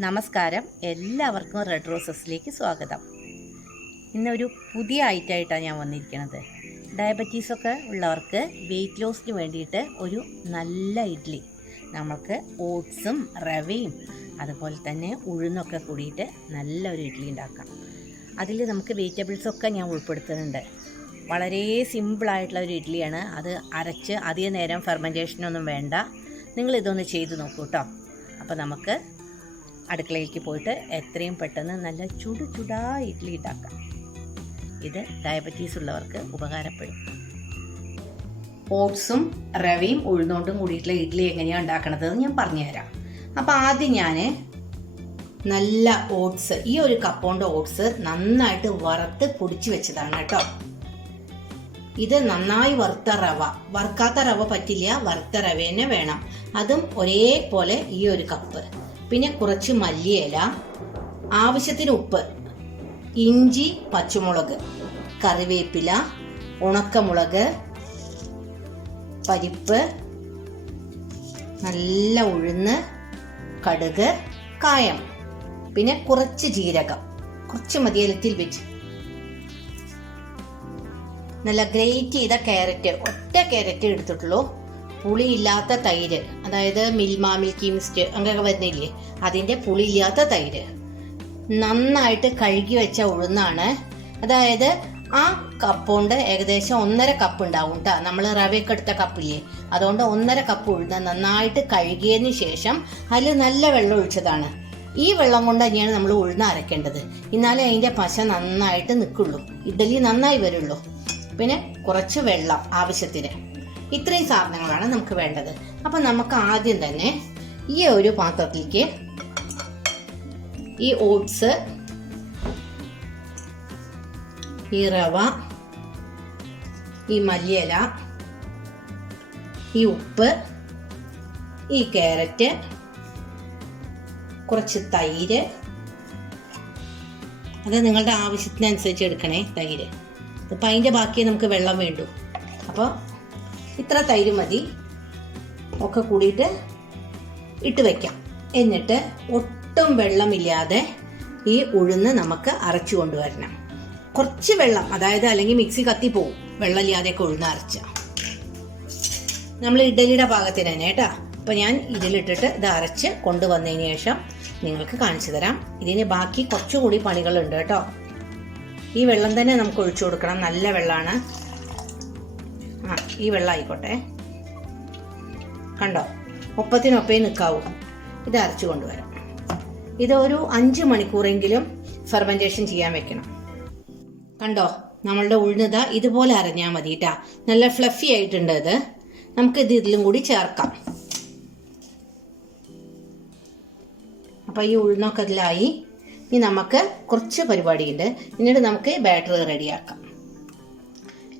നമസ്കാരം, എല്ലാവർക്കും റെഡ് റോസസിലേക്ക് സ്വാഗതം. ഇന്നൊരു പുതിയ ഐറ്റമായിട്ടാണ് ഞാൻ വന്നിരിക്കുന്നത്. ഡയബറ്റീസൊക്കെ ഉള്ളവർക്ക് വെയിറ്റ് ലോസിന് വേണ്ടിയിട്ട് ഒരു നല്ല ഇഡ്ഡലി. നമുക്ക് ഓട്സും റവയും അതുപോലെ തന്നെ ഉഴുന്നൊക്കെ കൂടിയിട്ട് നല്ലൊരു ഇഡ്ഡലി ഉണ്ടാക്കാം. അതിൽ നമുക്ക് വെജിറ്റബിൾസൊക്കെ ഞാൻ ഉൾപ്പെടുത്തുന്നുണ്ട്. വളരെ സിമ്പിളായിട്ടുള്ള ഒരു ഇഡ്ഡലിയാണ്. അത് അരച്ച് അധിക നേരം ഫെർമെൻറ്റേഷനൊന്നും വേണ്ട. നിങ്ങളിതൊന്ന് ചെയ്ത് നോക്കൂ കേട്ടോ. അപ്പോൾ നമുക്ക് അടുക്കളയിലേക്ക് പോയിട്ട് എത്രയും പെട്ടെന്ന് നല്ല ചുടാ ഇഡ്ഡലി ഉണ്ടാക്കാം. ഇത് ഡയബറ്റീസ് ഉള്ളവർക്ക് ഉപകാരപ്പെടും. ഓട്സും റവയും ഉഴുന്നുകൊണ്ടും കൂടിയിട്ടുള്ള ഇഡ്ഡലി എങ്ങനെയാണ് ഉണ്ടാക്കണതെന്ന് ഞാൻ പറഞ്ഞുതരാം. അപ്പോൾ ആദ്യം ഞാൻ നല്ല ഓട്സ്, ഈ ഒരു കപ്പ് കൊണ്ട് ഓട്സ് നന്നായിട്ട് വറുത്ത് പൊടിച്ച് വെച്ചതാണ് കേട്ടോ. ഇത് നന്നായി വറുത്ത റവ, വറുക്കാത്ത റവ പറ്റില്ല, വറുത്ത റവ തന്നെ വേണം. അതും ഒരേപോലെ ഈ ഒരു കപ്പ്. പിന്നെ കുറച്ച് മല്ലിയില, ആവശ്യത്തിന് ഉപ്പ്, ഇഞ്ചി, പച്ചമുളക്, കറിവേപ്പില, ഉണക്കമുളക്, പരിപ്പ്, നല്ല ഉഴുന്ന്, കടുക്, കായം, പിന്നെ കുറച്ച് ജീരകം, കുറച്ച് മതിയലത്തിൽ വെച്ച് നല്ല ഗ്രേറ്റ് ചെയ്ത ക്യാരറ്റ്, ഒറ്റ ക്യാരറ്റ് എടുത്തിട്ടുള്ളൂ. പുളിയില്ലാത്ത തൈര്, അതായത് മിൽമ, മിൽക്കി മിസ്റ്റ് അങ്ങനെയൊക്കെ വരുന്നില്ലേ, അതിൻ്റെ പുളിയില്ലാത്ത തൈര്. നന്നായിട്ട് കഴുകി വെച്ച ഉഴുന്നാണ്. അതായത് ആ കപ്പ് കൊണ്ട് ഏകദേശം 1.5 കപ്പ് ഉണ്ടാവും കേട്ടോ. നമ്മൾ റവയൊക്കെ എടുത്ത കപ്പില്ലേ, അതുകൊണ്ട് 1.5 കപ്പ് ഉഴുന്ന് നന്നായിട്ട് കഴുകിയതിന് ശേഷം അതിൽ നല്ല വെള്ളം ഒഴിച്ചതാണ്. ഈ വെള്ളം കൊണ്ട് തന്നെയാണ് നമ്മൾ ഉഴുന്ന് അരക്കേണ്ടത്. എന്നാലേ അതിൻ്റെ പശ നന്നായിട്ട് നിൽക്കുള്ളൂ, ഇഡ്ഡലി നന്നായി വരുള്ളൂ. പിന്നെ കുറച്ച് വെള്ളം ആവശ്യത്തിന്. ഇത്രയും സാധനങ്ങളാണ് നമുക്ക് വേണ്ടത്. അപ്പം നമുക്ക് ആദ്യം തന്നെ ഈ ഒരു പാത്രത്തിലേക്ക് ഈ ഓട്സ്, ഈ റവ, ഈ മല്ലിയില, ഈ ഉപ്പ്, ഈ ക്യാരറ്റ്, കുറച്ച് തൈര്, അത് നിങ്ങളുടെ ആവശ്യത്തിനനുസരിച്ച് എടുക്കണേ തൈര്. അപ്പം അതിൻ്റെ ബാക്കിയേ നമുക്ക് വെള്ളം വേണ്ടൂ. അപ്പോൾ ഇത്ര തൈര് മതി. ഒക്കെ കൂടിയിട്ട് ഇട്ട് വയ്ക്കാം. എന്നിട്ട് ഒട്ടും വെള്ളമില്ലാതെ ഈ ഉഴുന്ന് നമുക്ക് അരച്ചു കൊണ്ടുവരണം. കുറച്ച് വെള്ളം, അതായത് അല്ലെങ്കിൽ മിക്സി കത്തിപ്പോവും വെള്ളമില്ലാതെയൊക്കെ ഉഴുന്ന് അരച്ച. നമ്മൾ ഇഡ്ഡലിയുടെ പാകത്തിന് തന്നെ കേട്ടോ. അപ്പോൾ ഞാൻ ഇതിലിട്ടിട്ട് ഇത് അരച്ച് കൊണ്ടുവന്നതിന് ശേഷം നിങ്ങൾക്ക് കാണിച്ചു തരാം. ഇതിന് ബാക്കി കുറച്ചുകൂടി പണികളുണ്ട് കേട്ടോ. ഈ വെള്ളം തന്നെ നമുക്ക് ഒഴിച്ചു കൊടുക്കണം. നല്ല വെള്ളമാണ്. ഈ വെള്ളം ആയിക്കോട്ടെ. കണ്ടോ, ഒപ്പത്തിനൊപ്പേ നിൽക്കാവൂ. ഇത് അരച്ചു കൊണ്ടുവരാം. ഇത് ഒരു 5 മണിക്കൂറെങ്കിലും ഫെർമെൻറ്റേഷൻ ചെയ്യാൻ വെക്കണം. കണ്ടോ, നമ്മളുടെ ഉഴുന്നത് ഇതുപോലെ അരഞ്ഞാൽ മതി കേട്ടാ. നല്ല ഫ്ലഫി ആയിട്ടുണ്ട്. ഇത് നമുക്ക് ഇതിലും കൂടി ചേർക്കാം. അപ്പം ഈ ഉഴുന്നൊക്കെ ഇതിലായി. ഇനി നമുക്ക് കുറച്ച് പരിപാടിയുണ്ട്. എന്നിട്ട് നമുക്ക് ബാറ്റർ റെഡിയാക്കാം.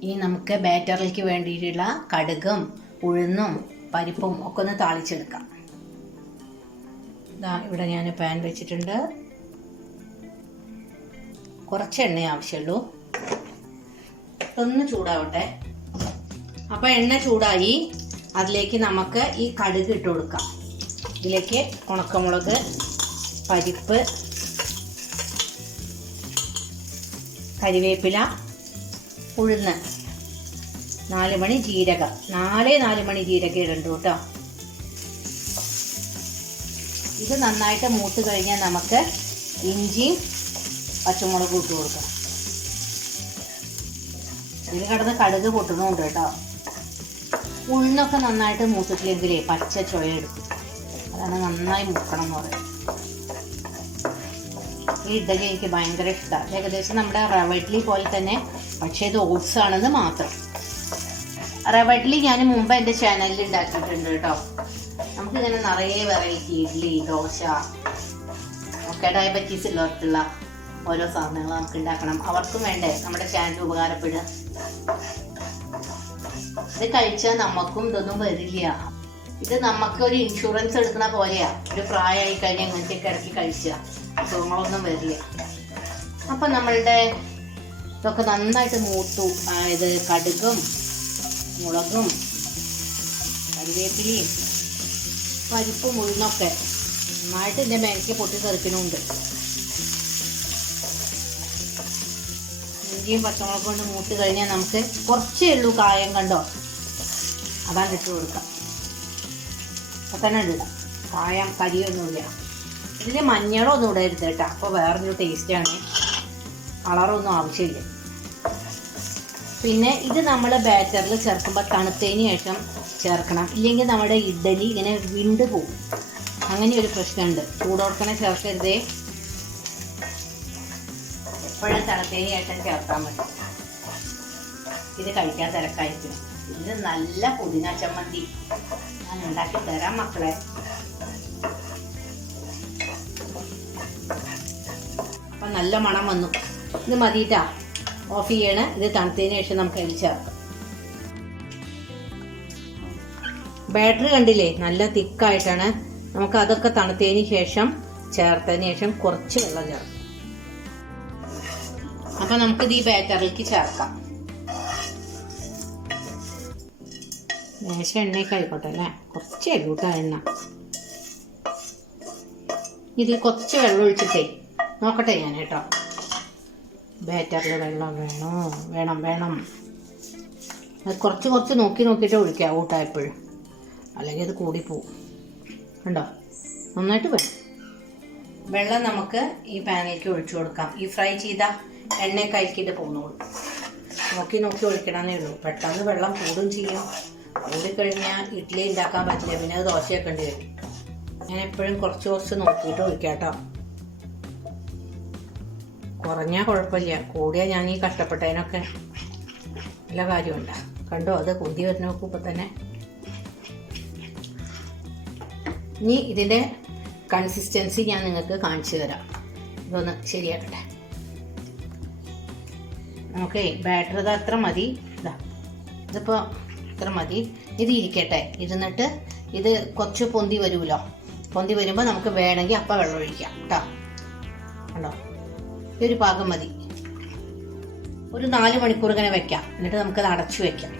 ഇനി നമുക്ക് ബാറ്ററിലേക്ക് വേണ്ടിയിട്ടുള്ള കടുകും ഉഴുന്നും പരിപ്പും ഒക്കെ ഒന്ന് താളിച്ചെടുക്കാം. ഇവിടെ ഞാൻ പാൻ വെച്ചിട്ടുണ്ട്. കുറച്ച് എണ്ണ ആവശ്യമുള്ളൂ. ഒന്ന് ചൂടാവട്ടെ. അപ്പം എണ്ണ ചൂടായി. അതിലേക്ക് നമുക്ക് ഈ കടുക് ഇട്ട് കൊടുക്കാം. ഇതിലേക്ക് ഉണക്കമുളക്, പരിപ്പ്, കരിവേപ്പില, ഉഴുന്ന്, 4 മണി ജീരകം, 4 മണി ജീരകം ഇടണ്ടു കേട്ടോ. ഇത് നന്നായിട്ട് മൂത്ത് കഴിഞ്ഞാൽ നമുക്ക് ഇഞ്ചിയും പച്ചമുളകും ഇട്ട് കൊടുക്കാം. ഇതിൽ കിടന്ന് കടുക് പൊട്ടണമുണ്ട് കേട്ടോ. ഉഴുന്നൊക്കെ നന്നായിട്ട് മൂത്തിട്ടില്ലെങ്കിലേ പച്ച ചുവ എടുക്കും. അതാണ് നന്നായി മൂക്കണം എന്ന് പറയുന്നത്. ഈ ഇഡ്ഡലി എനിക്ക് ഭയങ്കര ഇഷ്ടമാണ്. ഏകദേശം നമ്മുടെ റവ ഇഡ്ഡലി പോലെ തന്നെ, പക്ഷേ ഇത് ഓട്സ് ആണെന്ന് മാത്രം. റവ ഇഡ്ഡലി ഞാൻ മുമ്പ് എൻ്റെ ചാനലിൽ ഉണ്ടാക്കിയിട്ടുണ്ട് കേട്ടോ. നമുക്കിങ്ങനെ നിറയെ വെറൈറ്റി ഇഡ്ഡലി, ദോശ ഒക്കെ ഡയബറ്റീസ് ഉള്ളവർക്കുള്ള ഓരോ സാധനങ്ങൾ നമുക്ക് ഉണ്ടാക്കണം. അവർക്കും വേണ്ടേ നമ്മുടെ ചാനൽ ഉപകാരപ്പെടുക. ഇത് കഴിച്ചാൽ നമുക്കും ഇതൊന്നും വരില്ല. ഇത് നമുക്കൊരു ഇൻഷുറൻസ് എടുക്കുന്ന പോലെയാ. ഒരു പ്രായമായി കഴിഞ്ഞാൽ ഇങ്ങനത്തെയൊക്കെ ഇടയ്ക്ക് കഴിക്കുക, അസുഖങ്ങളൊന്നും വരില്ല. അപ്പം നമ്മളുടെ ഇതൊക്കെ നന്നായിട്ട് മൂത്തു. അതായത് കടുകും മുളകും കറിവേപ്പിലയും പരിപ്പും ഉഴുന്നൊക്കെ നന്നായിട്ട് ഇതിൻ്റെ മേലേക്ക് പൊട്ടി തെറിക്കണമുണ്ട്. ഇഞ്ചിയും പച്ചമുളക് കൊണ്ട് മൂത്ത് കഴിഞ്ഞാൽ നമുക്ക് കുറച്ചേ ഉള്ളൂ കായം, കണ്ടോ, അതാണ് ഇട്ട് കൊടുക്കാം. അപ്പം തന്നെ ഇടാം, കായം കരിയൊന്നുമില്ല. ഇതിൽ മഞ്ഞളൊന്നും ഇടരുത് കേട്ടോ, അപ്പോൾ വേറൊരു ടേസ്റ്റാണ്. കളറൊന്നും ആവശ്യമില്ല. പിന്നെ ഇത് നമ്മൾ ബാറ്ററിൽ ചേർക്കുമ്പോൾ തണുത്തതിന് ശേഷം ചേർക്കണം, ഇല്ലെങ്കിൽ നമ്മുടെ ഇഡ്ഡലി ഇങ്ങനെ വിണ്ട് പോകും. അങ്ങനെ ഒരു പ്രശ്നമുണ്ട്. ചൂടോടക്കനെ ചേർക്കരുതേ, എപ്പോഴും തണുത്തതിന് ശേഷം ചേർക്കാൻ പറ്റും. ഇത് കഴിക്കാൻ തിരക്കായിരിക്കും. ഇത് നല്ല പുതിന ചമ്മന്തി ഞാൻ ഉണ്ടാക്കി തരാം മക്കളെ. അപ്പം നല്ല മണം വന്നു. ഇത് മതിയിട്ടാ, ഓഫ് ചെയ്യണം. ഇത് തണുത്തതിന് ശേഷം നമുക്ക് അതിൽ ചേർക്കാം. ബാറ്ററി കണ്ടില്ലേ, നല്ല തിക്കായിട്ടാണ്. നമുക്ക് അതൊക്കെ തണുത്തതിന് ശേഷം ചേർത്തതിന് ശേഷം കുറച്ച് വെള്ളം ചേർക്കാം. അപ്പം നമുക്കിത് ഈ ബാറ്ററിലേക്ക് ചേർക്കാം. ലേശം എണ്ണയൊക്കെ ആയിക്കോട്ടെ അല്ലേ, കുറച്ച് എള്ളൂട്ട എണ്ണ. ഇതിൽ കുറച്ച് വെള്ളം ഒഴിച്ചിട്ടേ നോക്കട്ടെ ഞാൻ കേട്ടോ. ബാറ്ററിൽ വെള്ളം വേണം. അത് കുറച്ച് നോക്കിയിട്ട് ഒഴിക്കുക ഊട്ട എപ്പോഴും, അല്ലെങ്കിൽ അത് കൂടിപ്പോവും. ഉണ്ടോ, നന്നായിട്ട് വേണം. വെള്ളം നമുക്ക് ഈ പാനിലേക്ക് ഒഴിച്ചു കൊടുക്കാം. ഈ ഫ്രൈ ചെയ്ത എണ്ണയൊക്കെ അയക്കിയിട്ട് പോന്നോളൂ. നോക്കി ഒഴിക്കണമെന്നേ ഉള്ളൂ. പെട്ടെന്ന് വെള്ളം കൂടും ചെയ്യും. കൂടിക്കഴിഞ്ഞാൽ ഇഡ്ഡലി ഉണ്ടാക്കാൻ പറ്റില്ല, പിന്നെ അത് ദോശയാക്കേണ്ടി വരും. ഞാൻ എപ്പോഴും കുറച്ച് നോക്കിയിട്ട് ഒഴിക്കാം കേട്ടോ. കുറഞ്ഞാൽ കുഴപ്പമില്ല, കൂടിയാൽ ഞാൻ ഈ കഷ്ടപ്പെട്ടതിനൊക്കെ നല്ല കാര്യമുണ്ട്. കണ്ടോ, അത് കുന്തി വരുന്ന നോക്കുമ്പോൾ തന്നെ. ഇനി ഇതിൻ്റെ കൺസിസ്റ്റൻസി ഞാൻ നിങ്ങൾക്ക് കാണിച്ചു തരാം. ഇതൊന്ന് ശരിയാക്കട്ടെ. ഓക്കെ, ബാറ്റർ ഇത് അത്ര മതി. ഇതിപ്പോൾ ഇത്ര മതി. ഇത് ഇരിക്കട്ടെ. ഇരുന്നിട്ട് ഇത് കുറച്ച് പൊന്തി വരുമല്ലോ. പൊന്തി വരുമ്പോൾ നമുക്ക് വേണമെങ്കിൽ അപ്പം വെള്ളം ഒഴിക്കാം കേട്ടോ. കണ്ടോ, ഇതൊരു പാകം മതി. ഒരു 4 മണിക്കൂർ ഇങ്ങനെ വെക്കാം. എന്നിട്ട് നമുക്കത് അടച്ചു വെക്കാം.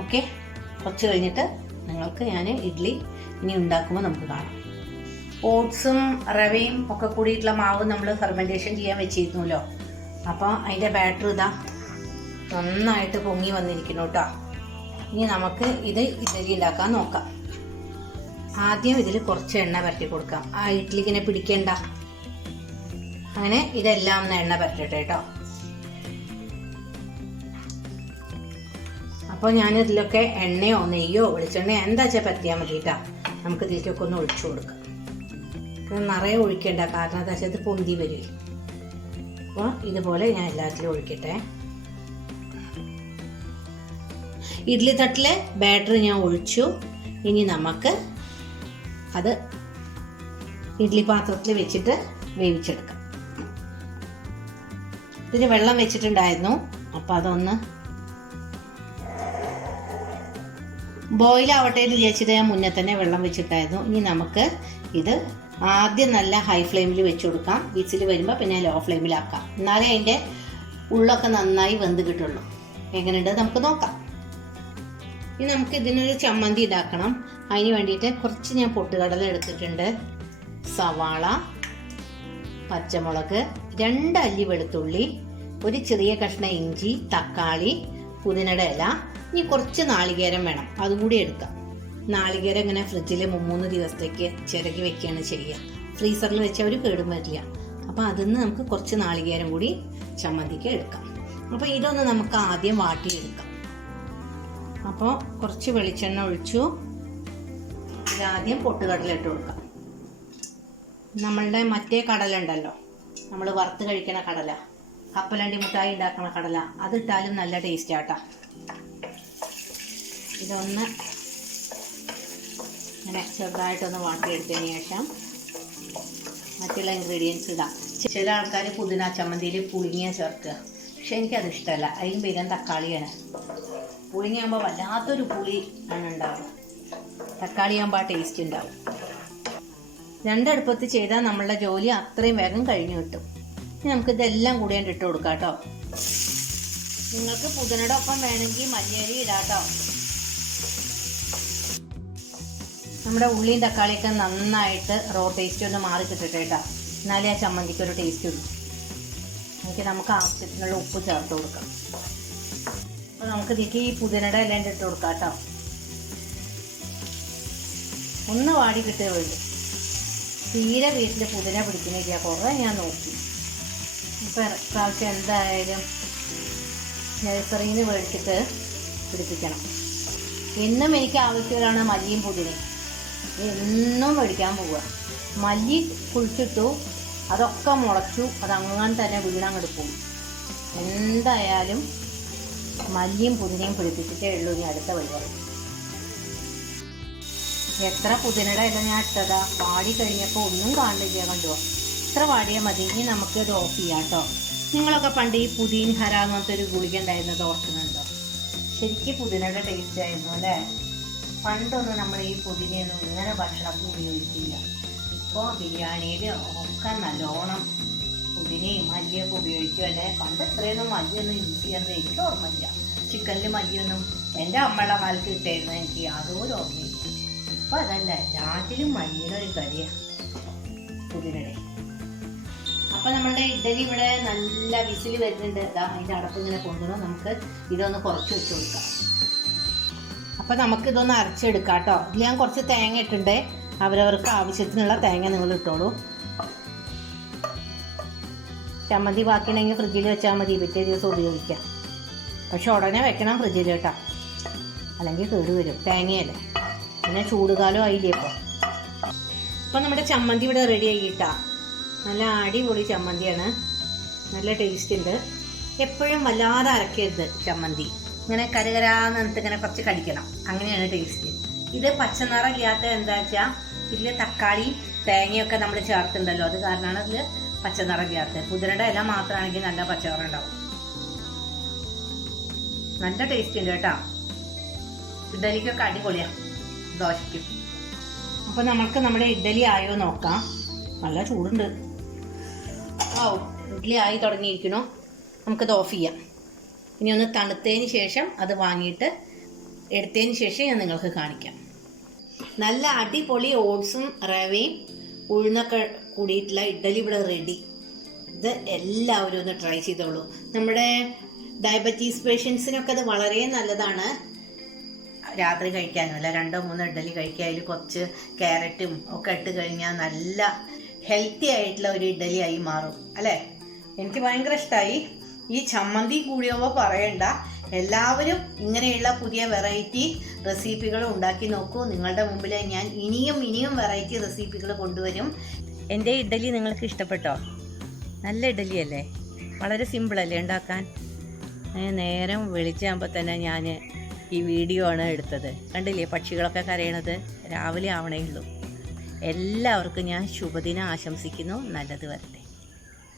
ഓക്കെ, കുറച്ച് കഴിഞ്ഞിട്ട് നിങ്ങൾക്ക് ഞാൻ ഇഡ്ഡലി ഇനി ഉണ്ടാക്കുമ്പോൾ നമുക്ക് കാണാം. ഓട്സും റവയും ഒക്കെ കൂടിയിട്ടുള്ള മാവ് നമ്മൾ ഫെർമെൻറ്റേഷൻ ചെയ്യാൻ വെച്ചിരുന്നല്ലോ. അപ്പോൾ അതിൻ്റെ ബാറ്റർ ഇതാ നന്നായിട്ട് പൊങ്ങി വന്നിരിക്കുന്നു കേട്ടോ. ഇനി നമുക്ക് ഇത് ഇഡ്ഡലി ഉണ്ടാക്കാൻ നോക്കാം. ആദ്യം ഇതിൽ കുറച്ച് എണ്ണ പരട്ടി കൊടുക്കാം. ആ ഇഡ്ഡലിക്കിനെ പിടിക്കണ്ട. അങ്ങനെ ഇതെല്ലാം ഒന്ന് എണ്ണ പരട്ടട്ടെ കേട്ടോ. അപ്പോൾ ഞാനിതിലൊക്കെ എണ്ണയോ നെയ്യോ വെളിച്ചെണ്ണയോ എന്താ വെച്ചാൽ പറ്റിയാൽ മതി കേട്ടോ. നമുക്ക് ഇതിലേക്കൊക്കെ ഒന്ന് ഒഴിച്ചു കൊടുക്കാം. നിറയെ ഒഴിക്കണ്ട, കാരണം എന്താ വെച്ചാൽ ഇത് പൊന്തി വരും. അപ്പോൾ ഇതുപോലെ ഞാൻ എല്ലാത്തിലും ഒഴിക്കട്ടെ. ഇഡ്ഡലി തട്ടിലെ ബാറ്റർ ഞാൻ ഒഴിച്ചു. ഇനി നമുക്ക് അത് ഇഡ്ഡലി പാത്രത്തിൽ വെച്ചിട്ട് വേവിച്ചെടുക്കാം. ഇതിന് വെള്ളം വെച്ചിട്ടുണ്ടായിരുന്നു, അപ്പം അതൊന്ന് ബോയിലാവട്ടെ എന്ന് വിചാരിച്ചിട്ട് ഞാൻ മുന്നേ തന്നെ വെള്ളം വെച്ചിട്ടായിരുന്നു. ഇനി നമുക്ക് ഇത് ആദ്യം നല്ല ഹൈ ഫ്ലെയിമിൽ വെച്ച് കൊടുക്കാം. വിസിൽ വരുമ്പോൾ പിന്നെ ലോ ഫ്ലെയിമിലാക്കാം. എന്നാലേ അതിൻ്റെ ഉള്ളൊക്കെ നന്നായി വെന്ത് കിട്ടുള്ളൂ. എങ്ങനെയുണ്ട് നമുക്ക് നോക്കാം. ഇനി നമുക്ക് ഇതിനൊരു ചമ്മന്തി ഉണ്ടാക്കണം. അതിന് വേണ്ടിയിട്ട് കുറച്ച് ഞാൻ പൊട്ടുകടല എടുത്തിട്ടുണ്ട്, സവാള, പച്ചമുളക്, 2 അല്ലി വെളുത്തുള്ളി, ഒരു ചെറിയ കഷ്ണം ഇഞ്ചി, തക്കാളി, പുതിനയുടെ ഇല, ഇനി കുറച്ച് നാളികേരം വേണം, അതും കൂടി എടുക്കാം. നാളികേരം ഇങ്ങനെ ഫ്രിഡ്ജിൽ 3 ദിവസത്തേക്ക് ചിരകി വെക്കുകയാണ് ചെയ്യുക. ഫ്രീസറിൽ വെച്ചാൽ ഒരു കേടും വരില്ല. അപ്പോൾ അതിൽ നിന്ന് നമുക്ക് കുറച്ച് നാളികേരം കൂടി ചമ്മന്തിക്ക് എടുക്കാം. അപ്പോൾ ഇതൊന്ന് നമുക്ക് ആദ്യം വാട്ടിയെടുക്കാം. അപ്പോൾ കുറച്ച് വെളിച്ചെണ്ണ ഒഴിച്ചു. ഇതാദ്യം പൊട്ടുകടല ഇട്ട് കൊടുക്കാം. നമ്മളുടെ മറ്റേ കടല ഉണ്ടല്ലോ, നമ്മൾ വറുത്ത് കഴിക്കണ കടല, കപ്പലണ്ടി മുട്ടായി ഉണ്ടാക്കുന്ന കടല, അതിട്ടാലും നല്ല ടേസ്റ്റ് ആട്ടാ. ഇതൊന്ന് ഇങ്ങനെ ചെറുതായിട്ടൊന്ന് വാട്ടിയെടുത്തതിന് ശേഷം മറ്റുള്ള ഇൻഗ്രീഡിയൻസ് ഇടാം. ചില ആൾക്കാർ പുതിന ചമ്മന്തിയിൽ പുളിങ്ങിയ ചേർക്കുക, പക്ഷെ എനിക്കത് ഇഷ്ടമല്ല. അതിന് പേരും തക്കാളിയാണ്. പുളിങ്ങിയാകുമ്പോൾ വല്ലാത്തൊരു പുളി ആണ് ഉണ്ടാവുക. തക്കാളിയാകുമ്പോൾ ആ ടേസ്റ്റ് ഉണ്ടാവും. 2 അടുപ്പത്ത് ചെയ്താൽ നമ്മളുടെ ജോലി അത്രയും വേഗം കഴിഞ്ഞു കിട്ടും. ഇനി നമുക്കിതെല്ലാം കൂടി ഇട്ട് കൊടുക്കാം കേട്ടോ. നിങ്ങൾക്ക് പുതിനയുടെ ഒപ്പം വേണമെങ്കിൽ മല്ലിയരി ഇടാം കേട്ടോ. നമ്മുടെ ഉള്ളിയും തക്കാളിയൊക്കെ നന്നായിട്ട് റോ ടേസ്റ്റ് ഒന്ന് മാറി കിട്ടട്ടെ കേട്ടോ. എന്നാലേ ആ ചമ്മന്തിക്ക് ഒരു ടേസ്റ്റ് ഉള്ളൂ. നമുക്ക് ആവശ്യത്തിനുള്ള ഉപ്പ് ചേർത്ത് കൊടുക്കാം. അപ്പോൾ നമുക്ക് ഇതിലേക്ക് ഈ പുതിനയുടെ എല്ലാം ഇട്ട് കൊടുക്കാം കേട്ടോ. ഒന്ന് വാടി കിട്ടുക വേണ്ടു. തീരെ വീട്ടിൽ പുതിന പിടിക്കുന്നില്ല, കുറേ ഞാൻ നോക്കി. ഇപ്പോൾ പ്രാവശ്യം എന്തായാലും നഴ്സറിയിൽ നിന്ന് മേടിച്ചിട്ട് പിടിപ്പിക്കണം. എന്നും എനിക്ക് ആവശ്യമുള്ളതാണ് മല്ലിയും പുതിനയും. എന്നും മേടിക്കാൻ പോവുക. മല്ലി കുഴിച്ചിട്ടു, അതൊക്കെ മുളച്ചു, അതങ്ങനെ തന്നെ വീണങ്ങോട്ട് പോകും. എന്തായാലും മല്ലിയും പുതിനയും പിടിപ്പിച്ചിട്ടേ ഉള്ളൂ ഇനി അടുത്ത പരിപാടി. എത്ര പുതിനയുടെ ഇല ഞാൻ ഇട്ടതാ, വാടി കഴിഞ്ഞപ്പോൾ ഒന്നും കാണില്ല. കണ്ടുവോ, ഇത്ര വാടിയാൽ മതി. ഇനി നമുക്ക് ഇത് ഓഫ് ചെയ്യാം കേട്ടോ. നിങ്ങളൊക്കെ പണ്ട് ഈ പുതിന ഹര എന്ന് പറഞ്ഞൊരു ഗുളിക ഉണ്ടായിരുന്നത് ഓർക്കുന്നുണ്ടോ? ശരിക്കും പുതിനയുടെ ടേസ്റ്റ് ആയിരുന്നു അല്ലേ? പണ്ടൊന്നും നമ്മൾ ഈ പുതിനയൊന്നും ഇങ്ങനെ ഭക്ഷണത്തിൽ ഉപയോഗിക്കില്ല. ഇപ്പോൾ ബിരിയാണിയിൽ ഒക്കെ നല്ലോണം പുതിനയും മല്ലിയൊക്കെ ഉപയോഗിക്കുമല്ലേ. പണ്ട് ഇത്രയൊന്നും മല്ലിയൊന്നും യൂസ് ചെയ്യാമെന്ന് എനിക്ക് ഓർമ്മയില്ല. ചിക്കനിൽ മല്ലിയൊന്നും എൻ്റെ അമ്മയുടെ കാലത്ത് കിട്ടായിരുന്നു എനിക്ക് യാതൊരു ഓർമ്മയില്ല. അപ്പോൾ അതല്ല, എല്ലാറ്റിലും മല്ലിയുടെ ഒരു കളിയാണ് പുതിനയുടെ. അപ്പോൾ നമ്മളുടെ ഇഡലി ഇവിടെ നല്ല വിസിൽ വരുന്നുണ്ട്. അതിൻ്റെ അടപ്പ് ഇങ്ങനെ കൊണ്ടുവന്ന് നമുക്ക് ഇതൊന്ന് കുറച്ച് വെച്ച് കൊടുക്കാം. അപ്പോൾ നമുക്കിതൊന്ന് അരച്ചെടുക്കാം കേട്ടോ. ഇതിൽ ഞാൻ കുറച്ച് തേങ്ങ ഇട്ടുണ്ട്. അവരവർക്ക് ആവശ്യത്തിനുള്ള തേങ്ങ നിങ്ങൾ ഇട്ടോളൂ. ചമ്മന്തി ബാക്കിയുണ്ടെങ്കിൽ ഫ്രിഡ്ജിൽ വെച്ചാൽ മതി, പിറ്റേ ദിവസം ഉപയോഗിക്കാം. പക്ഷെ ഉടനെ വെക്കണം ഫ്രിഡ്ജിൽ കേട്ടോ, അല്ലെങ്കിൽ കേട് വരും. തേങ്ങയല്ലേ, പിന്നെ ചൂടുകാലം ആയില്ലേ ഇപ്പോൾ. അപ്പോൾ നമ്മുടെ ചമ്മന്തി ഇവിടെ റെഡി ആയിട്ടാ. നല്ല അടിപൊളി ചമ്മന്തിയാണ്, നല്ല ടേസ്റ്റ് ഉണ്ട്. എപ്പോഴും വല്ലാതെ അരക്കരുത് ചമ്മന്തി, ഇങ്ങനെ കരകരാന്നിട്ട് ഇങ്ങനെ കുറച്ച് കടിക്കണം, അങ്ങനെയാണ് ടേസ്റ്റ്. ഇത് പച്ചനിറം ഇല്ലാത്ത എന്താ വെച്ചാൽ ഇതിൽ തക്കാളി തേങ്ങയൊക്കെ നമ്മൾ ചേർത്തുണ്ടല്ലോ, അത് കാരണമാണ് ഇതിൽ പച്ചനിറം ഇല്ലാത്തത്. പുതിനയുടെ ഇല മാത്രമാണെങ്കിൽ നല്ല പച്ചനിറം ഉണ്ടാവും. നല്ല ടേസ്റ്റ് ഉണ്ട് കേട്ടോ. ഇഡലിക്കൊക്കെ അടിപൊളിയാണ്, ദോശയ്ക്കും. അപ്പോൾ നമുക്ക് നമ്മുടെ ഇഡലി ആയോ നോക്കാം. നല്ല ചൂടുണ്ട്. ഇഡ്ഡലി ആയി തുടങ്ങിയിരിക്കണോ? നമുക്കത് ഓഫ് ചെയ്യാം. ഇനി ഒന്ന് തണുത്തതിന് ശേഷം അത് വാങ്ങിയിട്ട് എടുത്തതിന് ശേഷം ഞാൻ നിങ്ങൾക്ക് കാണിക്കാം. നല്ല അടിപൊളി ഓട്സും റവയും ഉഴുന്നൊക്കെ കൂടിയിട്ടുള്ള ഇഡ്ഡലി ഇവിടെ റെഡി. ഇത് എല്ലാവരും ഒന്ന് ട്രൈ ചെയ്തോളൂ. നമ്മുടെ ഡയബറ്റീസ് പേഷ്യൻസിനൊക്കെ അത് വളരെ നല്ലതാണ്. രാത്രി കഴിക്കാനുമല്ല, 2-3 ഇഡ്ഡലി കഴിക്കുക. അതിൽ കുറച്ച് ക്യാരറ്റും ഒക്കെ ഇട്ട് കഴിഞ്ഞാൽ നല്ല ഹെൽത്തി ആയിട്ടുള്ള ഒരു ഇഡ്ഡലി ആയി മാറും അല്ലേ. എനിക്ക് ഭയങ്കര ഇഷ്ടമായി. ഈ ചമ്മന്തി കൂടിയപ്പോൾ പറയണ്ട, എല്ലാവരും ഇങ്ങനെയുള്ള പുതിയ വെറൈറ്റി റെസിപ്പികൾ ഉണ്ടാക്കി നോക്കൂ. നിങ്ങളുടെ മുമ്പിൽ ഞാൻ ഇനിയും വെറൈറ്റി റെസിപ്പികൾ കൊണ്ടുവരും. എൻ്റെ ഇഡ്ഡലി നിങ്ങൾക്ക് ഇഷ്ടപ്പെട്ടോ? നല്ല ഇഡ്ഡലിയല്ലേ, വളരെ സിമ്പിളല്ലേ ഉണ്ടാക്കാൻ. നേരം വെളിച്ചാകുമ്പോൾ തന്നെ ഞാൻ ഈ വീഡിയോ ആണ് എടുത്തത്. കണ്ടില്ലേ പക്ഷികളൊക്കെ കരയണത്? രാവിലെ ആവണേ ഉള്ളൂ. എല്ലാവർക്കും ഞാൻ ശുഭദിനം ആശംസിക്കുന്നു. നല്ലത് വരട്ടെ.